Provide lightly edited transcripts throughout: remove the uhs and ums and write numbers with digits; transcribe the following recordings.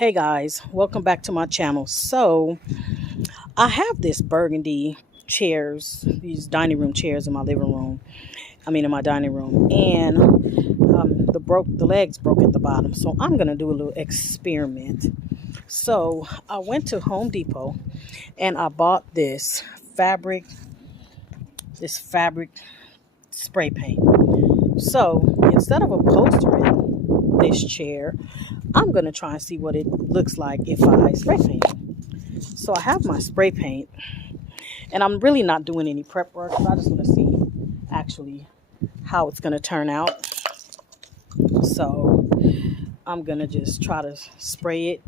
Hey guys, welcome back to my channel. So I have this burgundy chairs, these dining room chairs in my living room. In my dining room, and the legs broke at the bottom. So I'm gonna do a little experiment. So I went to Home Depot and I bought this fabric spray paint. So instead of upholstering this chair, I'm gonna try and see what it looks like if I spray paint it. So I have my spray paint, and I'm really not doing any prep work. So I just want to see actually how it's going to turn out. So I'm going to just try to spray it.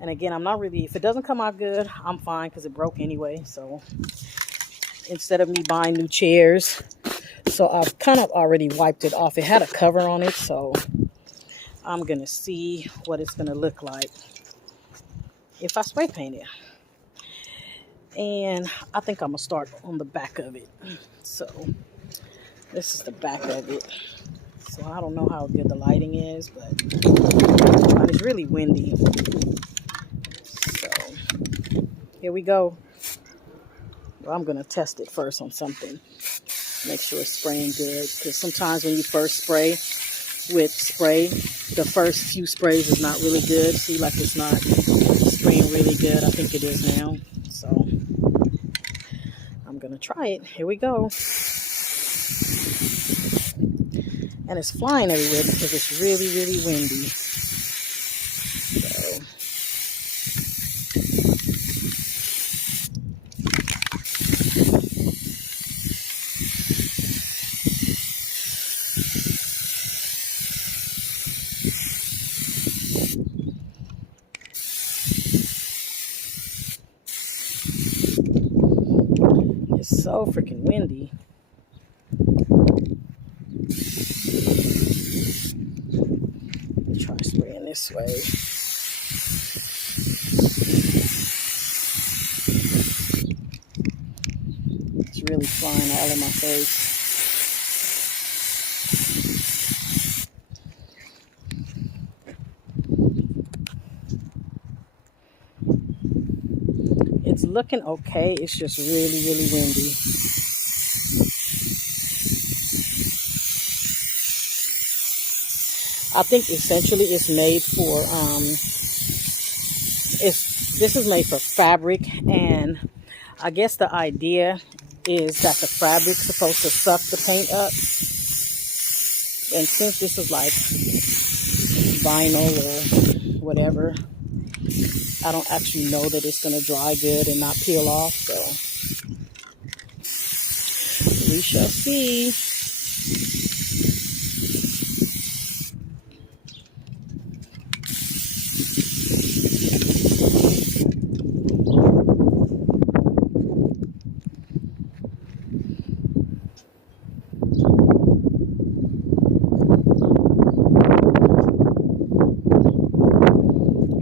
And again, I'm not really, if it doesn't come out good, I'm fine because it broke anyway. So instead of me buying new chairs, so I've kind of already wiped it off. It had a cover on it, so I'm going to see what it's going to look like if I spray paint it. And I think I'm going to start on the back of it. So this is the back of it. So I don't know how good the lighting is, but it's really windy. So here we go. Well, I'm going to test it first on something. Make sure it's spraying good. Because sometimes when you first spray with spray, the first few sprays is not really good. See, like it's not spraying really good. I think it is now. So I'm going to try it. Here we go. And it's flying everywhere because it's really, really windy. So it's so freaking windy. Try spraying this way. It's really flying all in my face. It's looking okay. It's just really, really windy. I think essentially it's made for this is made for fabric, and I guess the idea is that the fabric's supposed to suck the paint up. And since this is like vinyl or whatever, I don't actually know that it's going to dry good and not peel off. So we shall see.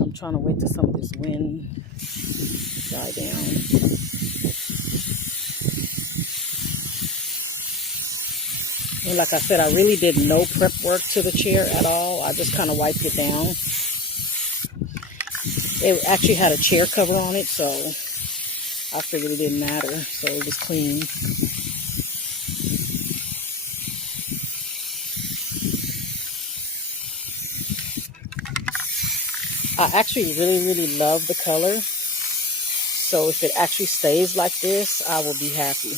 I'm trying to wait till some of this wind die down. And like I said, I really did no prep work to the chair at all. I just kind of wiped it down. It actually had a chair cover on it, so I figured it didn't matter. So it was clean. I actually really, really love the color. So if it actually stays like this, I will be happy.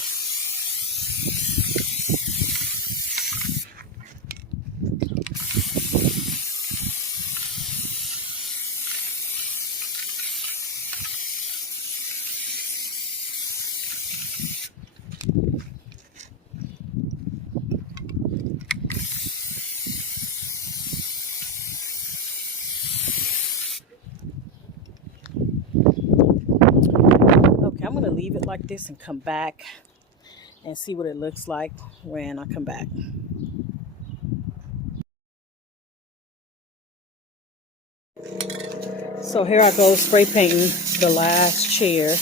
Okay, I'm going to leave it like this and come back and see what it looks like when I come back. So here I go spray painting the last chair.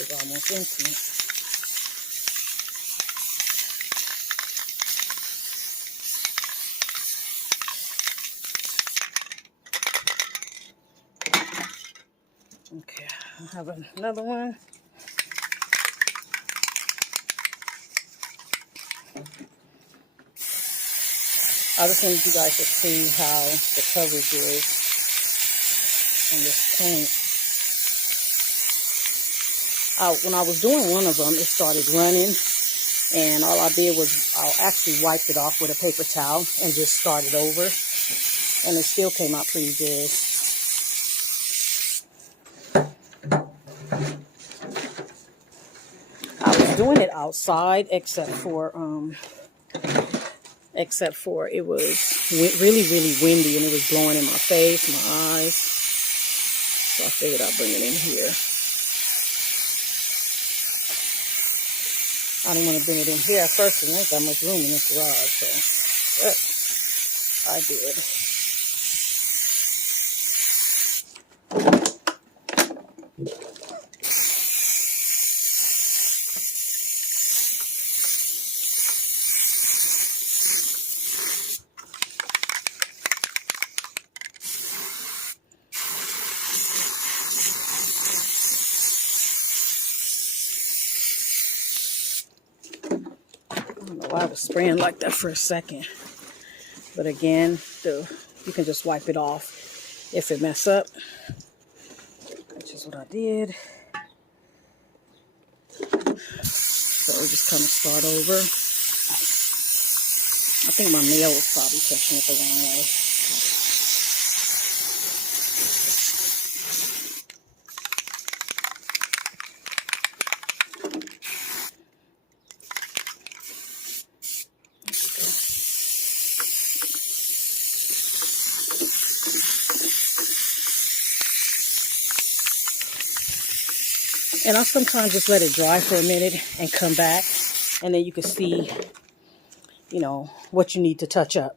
is almost empty. Okay, I have another one. I just wanted you guys to see how the coverage is on this paint. When I was doing one of them, it started running, and all I did was I actually wiped it off with a paper towel and just started over, and it still came out pretty good. I was doing it outside, except for it was really, really windy, and it was blowing in my face, my eyes. So I figured I'd bring it in here. I didn't want to bring it in here at first, and there ain't that much room in this garage, so I did. I don't know why I was spraying like that for a second. But again, you can just wipe it off if it mess up, which is what I did. So we just kind of start over. I think my nail was probably touching it the wrong way. And I'll sometimes just let it dry for a minute and come back, and then you can see, you know, what you need to touch up.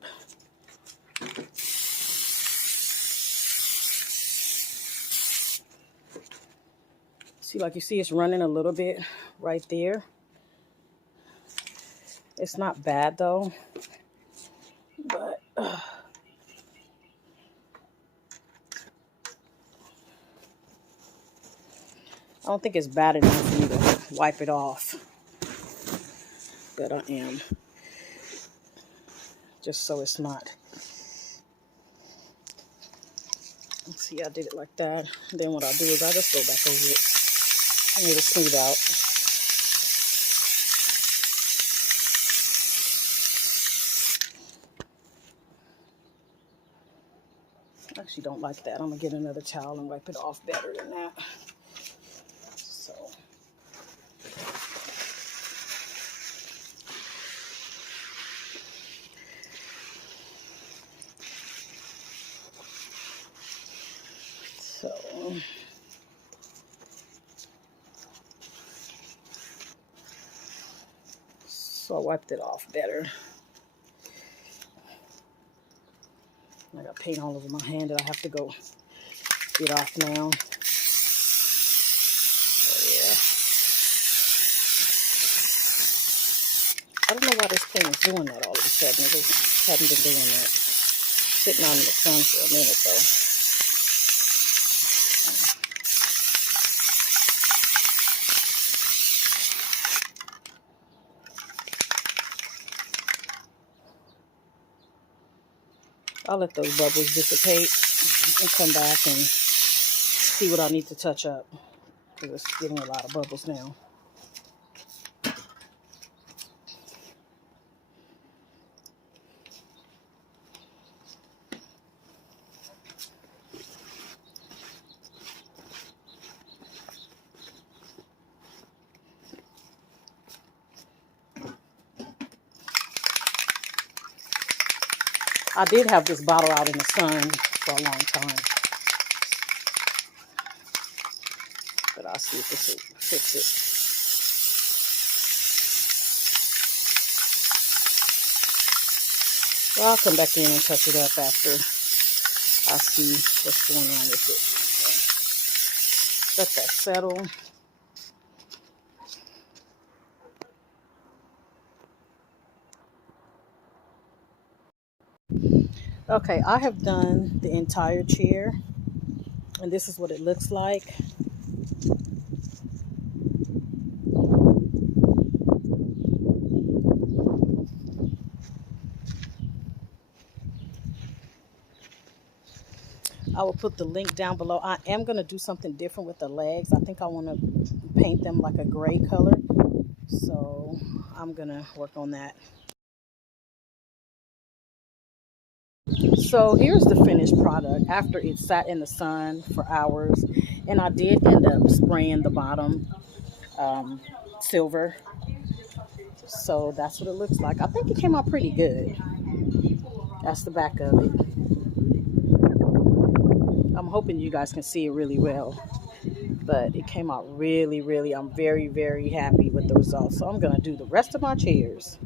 See, like you see, it's running a little bit right there. It's not bad though, but I don't think it's bad enough for me to wipe it off, but I am, just so it's not. Let's see, I did it like that. Then what I'll do is I'll just go back over it and it'll smooth out. I actually don't like that. I'm gonna get another towel and wipe it off better than that. So I wiped it off better. I got paint all over my hand that I have to go get off now. So yeah. I don't know why this paint is doing that all of a sudden. It just hadn't been doing that. Sitting out in the sun for a minute though. I'll let those bubbles dissipate and come back and see what I need to touch up, because it's getting a lot of bubbles now. I did have this bottle out in the sun for a long time, but I'll see if this will fix it. Well, I'll come back in and touch it up after I see what's going on with it. So let that settle. Okay, I have done the entire chair, and this is what it looks like. I will put the link down below. I am going to do something different with the legs. I think I want to paint them like a gray color. So I'm going to work on that. So here's the finished product after it sat in the sun for hours. And I did end up spraying the bottom silver. So that's what it looks like. I think it came out pretty good. That's the back of it. I'm hoping you guys can see it really well. But it came out really, really, I'm very, very happy with the results. So I'm going to do the rest of my chairs.